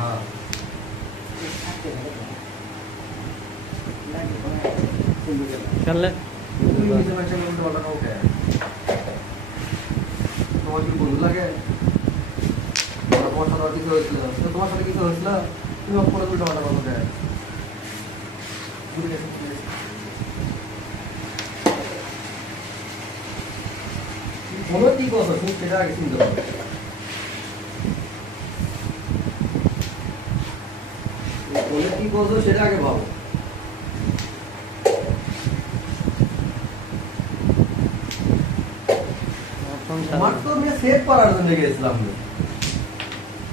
হ্যাঁ খেললে তুমি নিজে মানুষের মধ্যে বলা কাউকে তোমার কি বন্ধু লাগে তোমার সাথে কিছু হয়েছিল তোমার সাথে কিছু হয়েছিল তুমি অপরে উল্টো পাল্টা কথা দেয় কোনো কি কথা তুমি সেটা আগে চিনতে পারবে বলে কি করছো সেটা আগে ভাবো তোমার তো আমি সেভ করার জন্য গেছিলাম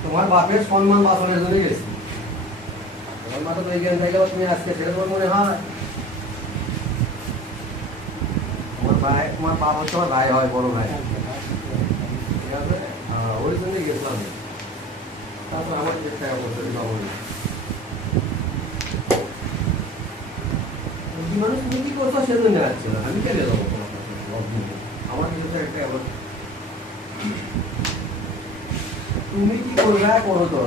তোমার বাপের সম্মান বাঁচানোর জন্য গেছি তোমার মাথা তো এখানে থাকলে তুমি আজকে সেটা তোমার মনে হয় তোমার বাপ হচ্ছে আমার ভাই হয় বড় ভাই ঠিক আছে ওই জন্য গেছিলাম তারপর আমার টাকা পয়সা দিতে হবে মানুষ তুমি কি করছো সেজন্য যাচ্ছে না আমি কেন যাবো তোমার কাছে আমার কিছু একটা তুমি কি করবে করো তো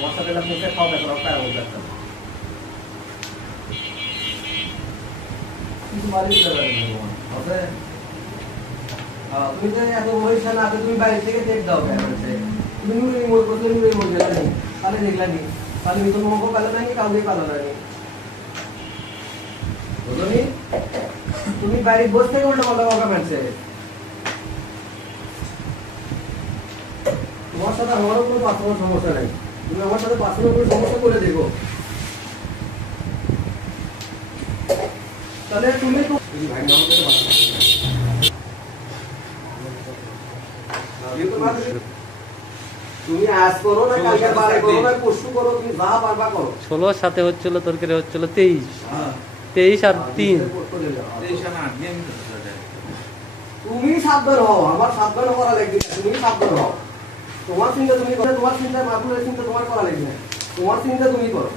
বর্ষা বেলা মুখে খাওয়া করো কাজ করতে কিছু বাড়ি চলে হবে তুমি তো এত বয়স না তুমি বাইরে থেকে টেক দাও কেন তুমি মোর করতে মোর গেলে তাহলে দেখলানি তাহলে মিতন মঙ্গল পালো নাকি কাউকে পালো নাকি বুঝলি তুমি বাইরে বসে থেকে উল্টো পাল্টা কথা মানছে তোমার সাথে আমারও কোনো পার্সোনাল সমস্যা নাই তুমি আমার সাথে পার্সোনাল কোনো সমস্যা করে দেখো তাহলে তুমি তো ভাই নাম তুমি আজ করো না কালকে বারে করো না পরশু করো তুমি যা পারবা করো 16 সাথে হচ্ছিল তরকারি হচ্ছিল 23 23 আর 3 তুমি সাবধান হও আমার সাবধান করা লাগবে তুমি সাবধান হও তোমার চিন্তা তুমি করো তোমার চিন্তা মাতুলের চিন্তা তোমার করা লাগবে তোমার চিন্তা তুমি করো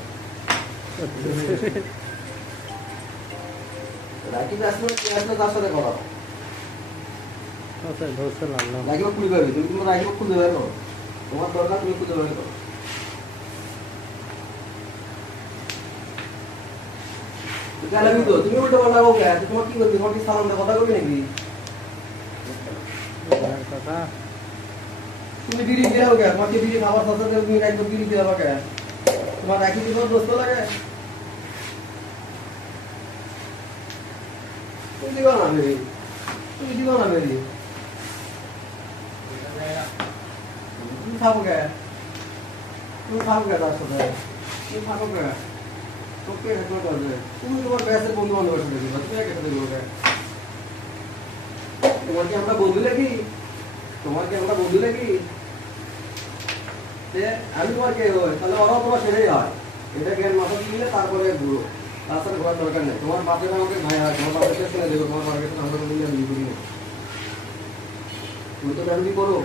রাখি আসলে তার সাথে করো আচ্ছা ধরতে লাগলাম রাখিব খুলে পাবে তুমি তোমার রাখিব খুলে বের করো তোমার দরকার তুমি খুলে বের করো আমি তো তুমি উল্টো পাল্টা বলবে তোমার কি করবে তোমার কি সালাম কথা করবে নাকি কথা তুমি বিড়ি খেয়ে কে তোমার কি বিড়ি খাবার সাথে তুমি একদম বিড়ি খেয়ে কে তোমার রাখি কি তোমার দোস্ত লাগে তুমি দিবা না মেরি তুমি দিবা না মেরি তুমি খাবো কে তুমি খাবো কে তার সাথে তুমি খাবো কে তোকে হেল্প করবে তুমি তোমার ব্যাসের বন্ধু বান্ধবের সাথে দিবা তুমি একা সাথে দিবা তোমার কি আমরা বন্ধু লাগি তোমার কি আমরা বন্ধু লাগি আমি তোমার কে হয় তাহলে ওরাও তোমার সেটাই হয় এটা জ্ঞান মাথা দিলে তারপরে ঘুরো রাস্তায় ঘোরার দরকার নেই তোমার বাপের আমাকে ভাই হয় তোমার বাপের কাছে শুনে দেবো তোমার বাপের কাছে আমরা কোনো বিয়ে করি না তুমি তো ব্যবধি করো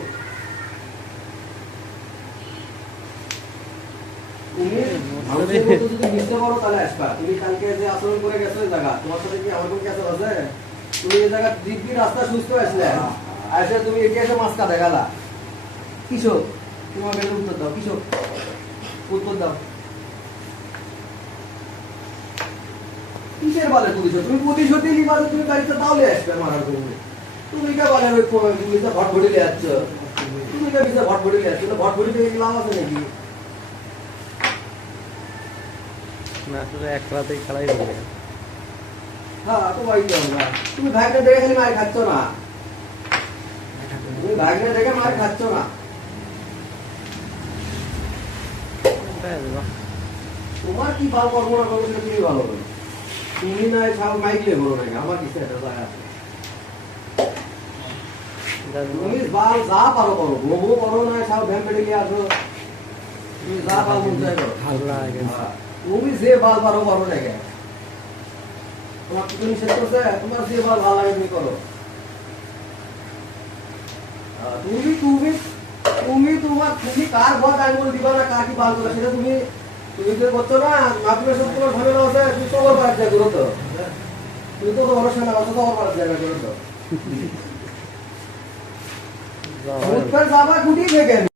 তুমি মানুষের মতো যদি মিশতে পারো তাহলে আসবা তুমি কালকে যে আচরণ করে গেছো ওই জায়গা তোমার সাথে কি আমার কোনো ক্যাসেল আছে তুমি এই জায়গা দিব্যি রাস্তা সুস্থ আসলে আসলে তুমি এটি এসে মাছ কাটে গেলা কিশোর তোমার কাছে উত্তর দাও কিশোর উত্তর দাও কিসের বলে পুলিশ তুমি প্রতিশোধী নিবাদে তুমি গাড়িতে তাহলে আসবে মারার জন্য তুমি কে বলে ওই তুমি তো ভট ভরিলে যাচ্ছ তুমি কে বিষয়ে ভট ভরিলে যাচ্ছ ভট ভরিতে লাভ আছে নাকি না আসলে এক রাতেই খেলাই হয়ে গেল হ্যাঁ তো বাড়িতে আমরা তুমি ভাইকে দেখে খালি মার খাচ্ছ না তুমি ভাইকে দেখে মার খাচ্ছ না তোমার কি ভালো কর্ম না করবো সেটা তুমি ভালো করো তুমি না সব মাইকলে বলো নাকি আমার কিছু একটা জায়গা আছে তুমি যা পারো করো বহু করো না সব ভ্যান পেটে গিয়ে আসো তুমি যা পারো মন চাই করো তুমি যে বাল পারো করো নাকি তোমার কি তুমি শেষ করছে তোমার যে বাল ভালো লাগে তুমি করো তুমি তুমি তুমি তোমার তুমি কার ভয় আঙ্গুল দিবা না কার কি বাল করে সেটা তুমি তুমি যে বলছো না মাতৃ সব তোমার ঝামেলা আছে তুমি তো ওর পাড়ার জায়গা করো তো তুমি তো ভরসা না তো ওর পাড়ার জায়গা করো তো যাবা গুটি থেকে